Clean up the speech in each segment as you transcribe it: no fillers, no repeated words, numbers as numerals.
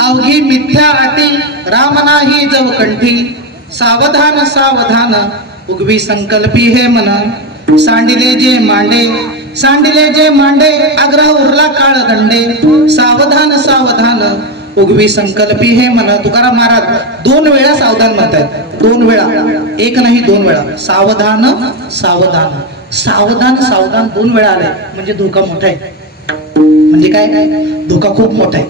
अवघी मिथ्या आटी राम नाही जव कंठी सावधान सावधान उगवी संकल्पी हे मन सांडिले जे मांडे आग्रह उरला काळ दंडे सावधान सावधान उगवी संकल्पी हे मन. तुकाराम महाराज 2 वेळा सावधान म्हणतात, 2 वेळा, एक नाही 2 वेळा. सावधान सावधान सावधान सावधान 2 वेळा आले म्हणजे धोका मोठा आहे. म्हणजे काय, धोका खूप मोठा आहे.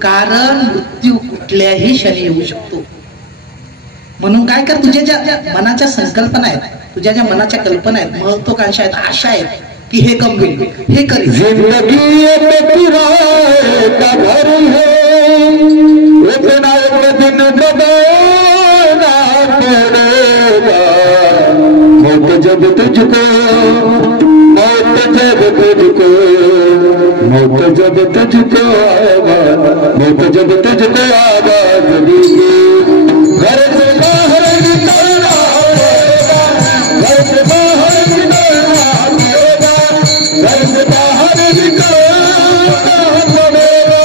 कारण मृत्यू कुठल्याही क्षणी येऊ शकतो. म्हणून काय कर, तुझ्या ज्या मनाच्या संकल्पना आहेत, तुझ्या ज्या मनाच्या कल्पना आहेत, महत्वाकांक्षा आहेत, आशा आहेत की हे कम होईल, हे करेल. जिंदगी एक किराए का घर है, इतना एक दिन दबाना पड़ेगा. मौत जब तुझको, मौत जब तुझको, मौत जब तुझको आएगा, मौत जब तुझको आवाज देगी. घर से बाहर निकलना पड़ेगा, घर से बाहर निकलना पड़ेगा, घर से बाहर निकलना पड़ेगा.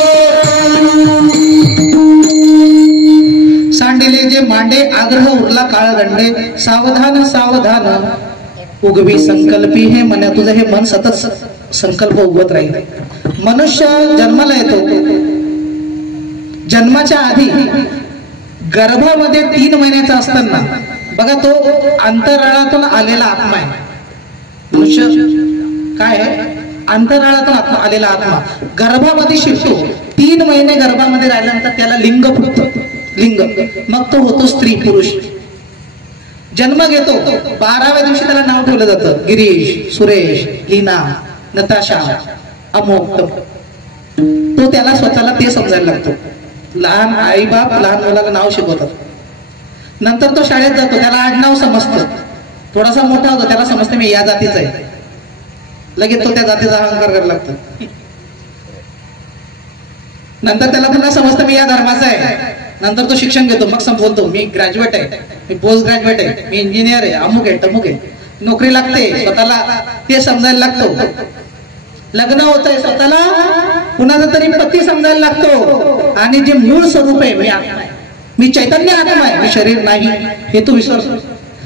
सांडिले जे मांडे आग्रह उरला काळ दंडे सावधान सावधान उगवी संकल्पी हे मन. तुझं हे मन सतत संकल्प उगवत राहील. मनुष्य जन्माला येतो, जन्माच्या आधी गर्भामध्ये 3 महिन्याचा असताना बघा तो अंतराळातून आलेला आत्मा आहे. मनुष्य काय आहे, अंतराळातून आलेला आत्मा गर्भामध्ये शिरतो. 3 महिने गर्भामध्ये राहिल्यानंतर त्याला लिंग फुटतं, लिंग, मग तो होतो स्त्री पुरुष. जन्म घेतो, 12व्या दिवशी त्याला नाव ठेवलं जातं, गिरीश, सुरेश, लीना, नताशा, अमोक. तो त्याला स्वतःला ते समजायला लागतो. लहान आई बाप लहान मुलाला नाव शिकवतात. नंतर तो शाळेत जातो, त्याला आडनाव समजतं. थोडासा मोठा होतो, त्याला समजतं मी या जातीचा आहे. लगेच तो त्या जातीचा अहंकार करायला लागतो. नंतर त्याला पुन्हा समजतं मी या धर्माचा आहे. नंतर तो शिक्षण घेतो, मग बोलतो मी ग्रॅज्युएट आहे, मी पोस्ट ग्रॅज्युएट आहे, मी इंजिनियर आहे, अमुक आहे टमुक आहे. नोकरी लागते, स्वतःला ते समजायला लागतो. लग्न होत आहे, स्वतःला कुणाचा तरी पती समजायला लागतो. आणि जे मूळ स्वरूप आहे, मी आत्मा आहे, मी चैतन्य आत्मा आहे, मी शरीर नाही, हे तो विसरतो.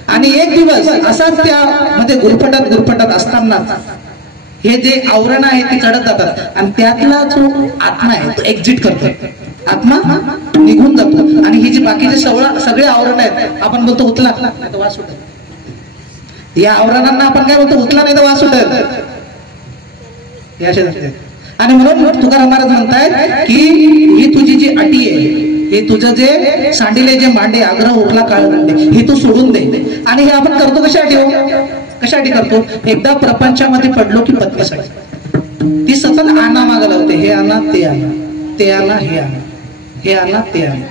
आणि एक दिवस असाच त्यामध्ये गुरफटत असताना हे जे आवरण आहे ते चढत जातात आणि त्यातला जो आत्मा आहे तो एक्झिट करतो. आत्मा निघून जातो आणि हे जे बाकीचे सगळे आवरण आहेत, आपण बोलतो उचला नाही तर वास सुटेल. या आवरणांना आपण काय बोलतो, उचला नाही तर वास सुटेल. आणि म्हणून तुकाराम महाराज म्हणतायत की ही तुझी जी अटी आहे, हे तुझं जे सांडिले जे मांडे आग्रह उरला काळ दंडे, हे तू सोडून दे. आणि हे आपण करतो कशासाठी हो, कशासाठी करतो, एकदा प्रपंचामध्ये पडलो की पत्नीसाठी ती सतत आणा माग लावते. हे आणा ते आणा, ते आणा हे आणा, हे आणा ते आणा,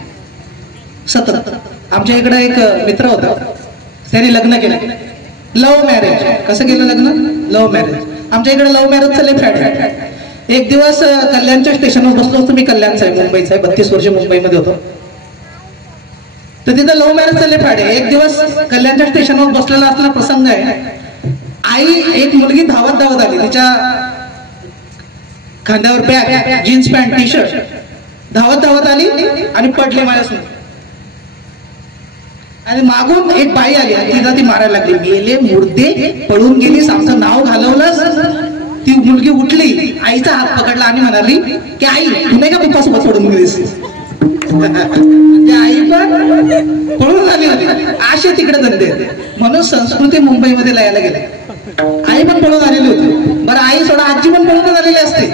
सतत. आमच्या इकडे एक मित्र होता, त्याने लग्न केलं, लव्ह मॅरेज. कसं केलं लग्न, लव्ह मॅरेज. आमच्या इकडे लव्ह मॅरेजचं लय फॅड आहे. एक दिवस कल्याणच्या स्टेशनवर बसलो होतो, मी कल्याणचा आहे, मुंबईचा आहे, 32 वर्ष मुंबईमध्ये होतो. तर तिथं लव्ह मॅरेजचं लय फॅड आहे. एक दिवस कल्याणच्या स्टेशनवर बसलेला असलेला प्रसंग आहे. आई, एक मुलगी धावत आली, तिच्या खांद्यावर bag, jeans pant, T shirt, धावत आली आणि पडली माझ्यासमोर. आणि मागून एक बाई आली आणि तिला ती मारायला लागली. गेले मुर्दे, पळून गेलीस, आमचं नाव घालवलंस. ती मुलगी उठली, आईचा हात पकडला आणि म्हणाली की आई तू नाही का पप्पासोबत पडून गेलीस. आई पण पळून झाली होती. असे तिकडे धंदे. म्हणून संस्कृती मुंबईमध्ये लयाला गेले. आई पण पळून आलेली होती. बरं आई सोडा, आजी पण पळून आलेली असते.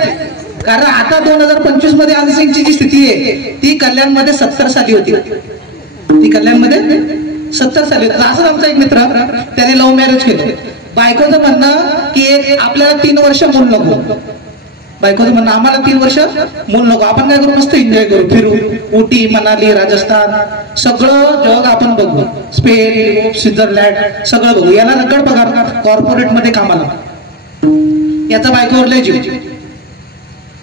कारण आता 2025 मध्ये अनसिंगची जी स्थिती आहे ती कल्याणमध्ये 70 साली होती. ती कल्याणमध्ये 70 साली होती. असंच आमचा एक मित्र, त्याने लव्ह मॅरेज केलं. बायकोचं म्हणणं की आपल्याला 3 वर्ष मूल नको. बायकोचं म्हणणं आम्हाला 3 वर्ष मूल नको, आपण काय करू, मस्त एन्जॉय करू, फिरू, उटी, मनाली, राजस्थान, सगळं जग आपण बघू, स्पेन, स्वित्झर्लंड सगळं बघू. याला रगड पगार, कॉर्पोरेट मध्ये कामाला. याचा बायकोवर लय जीव.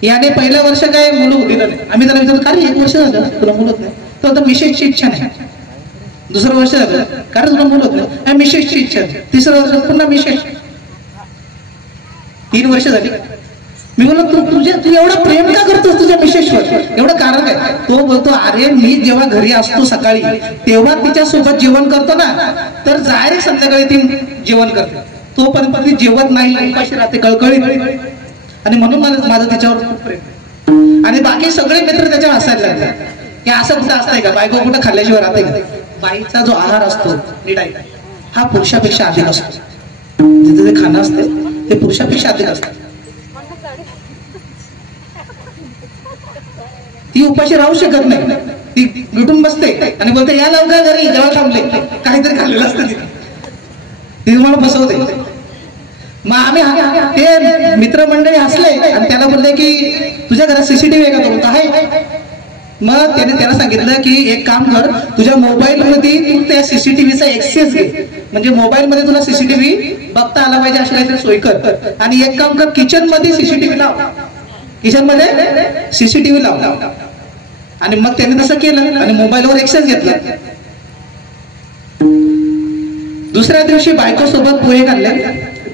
याने पहिल्या वर्ष काय मुलं होती नाही. आम्ही त्याला विचारतो, काय 1 वर्ष झालं तुला मुलं होत नाही? तर मिसेसची इच्छा नाही. दुसरं वर्ष झालं, कारण तुला मुलं होत नाही, मिसेसची इच्छा. तिसरं वर्ष पुन्हा मिसेस. 3 वर्ष झाली. मी बोललो तू एवढं प्रेम का करतोस तुझ्या मिसेसवर, एवढं कारण काय? तो बोलतो अरे मी जेव्हा घरी असतो सकाळी तेव्हा तिच्या सोबत जेवण करतो ना, तर जाय संध्याकाळी ती जेवण करते, तोपर्यंत ती जेवत नाही, उपाशी राहते, कळकळीत, आणि म्हणून माझं तिच्यावर खूप प्रेम. आणि बाकी सगळे मित्र त्याच्यावर हसायला लागले की असं कुठं असतंय का, बायको कुठं खाल्ल्याशिवाय राहते का? बाईचा जो आहार असतो नीट हा पुरुषापेक्षा अधिक असतो. जिथे जे खाणं असते ते पुरुषापेक्षा अधिक असतं. ती उपाशी राहू शकत नाही, ती लुटून बसते आणि बोलते या लवकर घरी, जेव्हा थांबले काहीतरी खाल्लेलं असतं ती तुम्हाला बसवते. मग आम्ही ते मित्रमंडळी हसले आणि त्याला बोलले की तुझ्या घरात सीसीटीव्ही आहे का? तो बोलतो आहे. मग त्याने त्याला सांगितलं की एक काम कर, तुझ्या मोबाईल मध्ये तू त्या सीसीटीव्हीचा एक्सेस घे, म्हणजे मोबाईल मध्ये तुला सीसीटीव्ही बघता आला पाहिजे अशी काहीतरी सोय कर. आणि एक काम कर, किचन मध्ये सीसीटीव्ही लाव, किचन मध्ये सीसीटीव्ही लाव. आणि मग त्याने तसं केलं आणि मोबाईलवर एक्सेस घेतला. दुसऱ्या दिवशी बायको सोबत पोहे खाल्ले,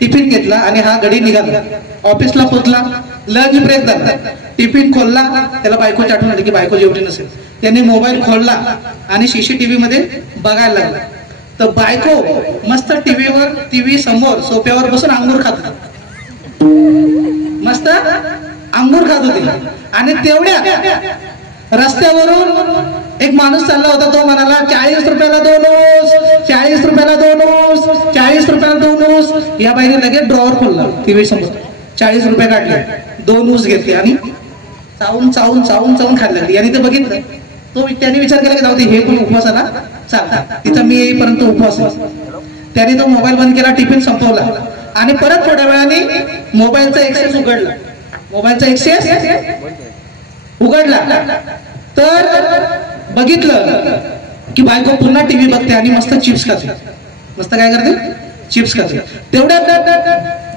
टिफिन घेतला आणि हा गडी निघाला, ऑफिसला पोहोचला, लंच ब्रेक झाला, टिफिन खोलला, त्याला बायकोची आठवण आली की बायको जेवली नसेल. त्याने मोबाईल खोलला आणि सीसीटीव्ही मध्ये बघायला लागला, तर बायको मस्त टीव्ही समोर सोफ्यावर बसून अंगूर खात होती, मस्त अंगूर खात होती. आणि तेवढ्या रस्त्यावरून एक माणूस चालला होता, तो म्हणाला 40 रुपयाला 2 ऊस, 40 रुपयाला 2 ऊस, 40 रुपयाला 2 ऊस. या बाईने लगेच ड्रॉवर खोलला, टीव्ही समोर 40 रुपये काढले, 2 ऊस घेतले आणि चावून चावून चावून चावून खायला लागली. आणि ते बघितलं, त्याने विचार केला की जाऊ दे हे पण उपवासाला चालतात, तिथं मी येईपर्यंत उपवास. त्याने तो मोबाईल बंद केला, टिफिन संपवला आणि परत थोड्या वेळाने मोबाईलचा एक्सेस उघडला. मोबाईलचा एक्सेस उघडला तर बघितलं की बायको पुन्हा टीव्ही बघते आणि मस्त चिप्स खाते. मस्त काय करते? चिप्स खाते. तेवढ्या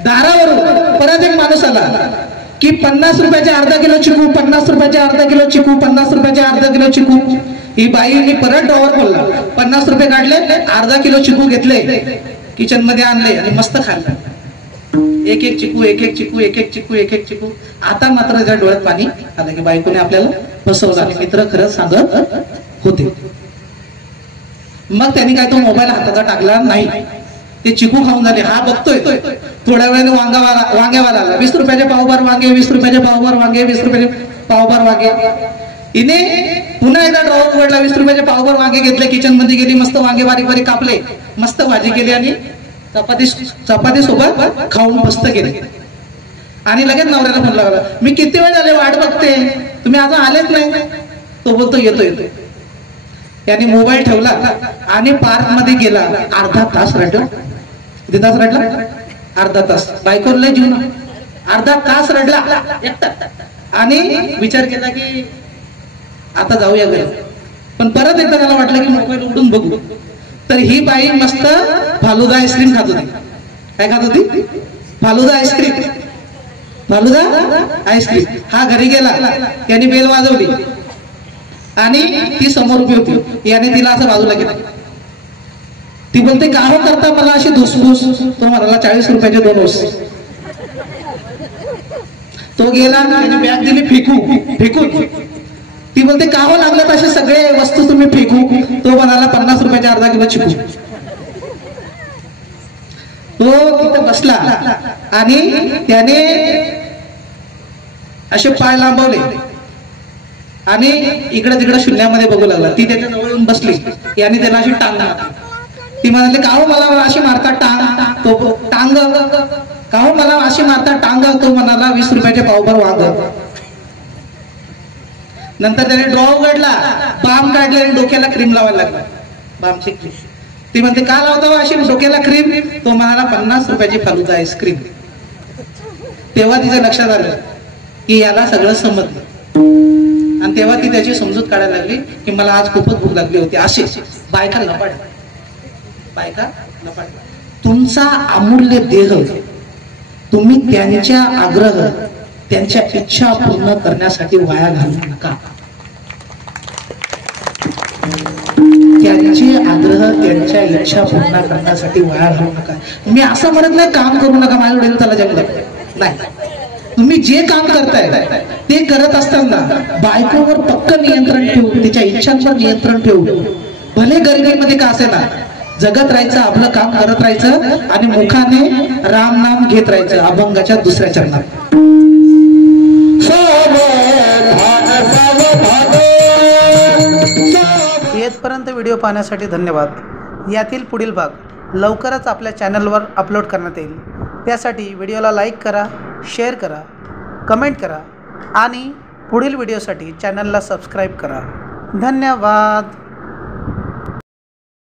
दारावरून परत एक माणूस आला की 50 रुपयाचे अर्धा किलो चिकू, 50 रुपयाचे अर्धा किलो चिकू, 50 रुपयाचे अर्धा किलो चिकू. ही बाईने परत ड्रॉवर खोलला, 50 रुपये काढले, अर्धा किलो चिकू घेतले, किचन मध्ये आणले आणि मस्त खाल्लं. एक एक चिकू, एक एक चिकू, एक एक चिकू, एक एक चिकू. आता मात्र त्याच्या डोळ्यात पाणी आलं की बायकोने आपल्याला फसवलं आणि मित्र खरंच सांगत होते. मग त्यांनी काय तो मोबाईल हाताचा टाकला नाही, ते चिकू खाऊन झाले. हा बघतोय, थोड्या वेळाने वांग्यावाला आला, 20 रुपयाचे पावभर वांगे, 20 रुपयाचे पावभर वांगे, 20 रुपयाचे पावभर वांगे. हिने पुन्हा एकदा ड्रॉवर उघडला, 20 रुपयाचे पावभर वांगे घेतले, किचन मध्ये गेली, मस्त वांगे बारीक बारीक कापले, मस्त भाजी केली आणि चपाती सोबत खाऊन मस्त गेले. आणि लगेच नवऱ्याला फोन लागला, मी किती वेळ झाले वाट बघते, तुम्ही अजून आलेच नाही. तो बोलतो येतो. याने मोबाईल ठेवला आणि पार्क मध्ये गेला. अर्धा तास रडला. किती तास रडला? अर्धा तास. बायको लय जीवन, अर्धा तास रडला एकटा आणि विचार केला की आता जाऊया घरी. पण परत एकदा त्याला वाटलं की मोबाईल उघडून बघू, तर ही बाई मस्त फालुदा आईस्क्रीम खात होती. काय खात होती? फालुदा आईस्क्रीम. फालुदा आईस्क्रीम. हा घरी गेला, त्याने बेल वाजवली आणि ती समोर उभी होती. याने तिला असं बाजूला केलं. ती बोलते का हो करता मला अशी धुसफूस? तो म्हणाला 40 रुपयाचे 2 ऊस. तो गेला, त्याने बॅग दिली फेकून. ती बोलते का हो लागलं असे सगळे वस्तू तुम्ही फेकू? तो म्हणाला 50 रुपयाचे अर्धा किलो चिकू. तो तिथे बसला आणि त्याने असे पाय लांबवले आणि इकडे तिकडे शून्यामध्ये बघू लागला. ती त्याच्या जवळ येऊन बसली, याने त्याला अशी टांग मारली. ती म्हणाली का हो मला अशी मारता टांग? तो टांग का हो मला अशी मारता टांग? तो म्हणाला 20 रुपयाचे पावभर वांग. नंतर त्याने ड्रॉ उघडला, बाम काढले आणि डोक्याला क्रीम लावायला लागला, बामची क्रीम. ती म्हणते का लावता अशी डोक्याला क्रीम? तो म्हणाला 50 रुपयाची फालुदा आईस्क्रीम. तेव्हा तिच्या लक्षात आलं की याला सगळं समजलं आणि तेव्हा ती त्याची समजूत काढायला लागली की मला आज खूपच भूक लागली होती. अशी बायका लपाड. तुमचा अमूल्य देह तुम्ही त्यांच्या आग्रह, त्यांच्या इच्छा पूर्ण करण्यासाठी वाया घालू नका. त्यांचे आग्रह, त्यांच्या इच्छा पूर्ण करण्यासाठी वाया घालू नका. मी असं म्हणत नाही काम करू नका, माझ्याकडे त्याला जमलं नाही. तुम्ही जे काम करताय ते करत असताना बायकोवर पक्क नियंत्रण ठेवून, तिच्या इच्छांवर नियंत्रण ठेवून, भले गरिबीमध्ये का असेना जगत राहायचं, आपलं काम करत राहायचं आणि मुखाने राम नाम घेत राहायचं अभंगाच्या दुसऱ्या चरणात. येथपर्यंत व्हिडिओ पाहण्यासाठी धन्यवाद. यातील पुढील भाग लवकरच आपल्या चॅनलवर अपलोड करण्यात येईल. त्यासाठी व्हिडिओला लाईक करा, शेअर करा, कमेंट करा आणि पुढील व्हिडिओसाठी चॅनलला सबस्क्राईब करा. धन्यवाद.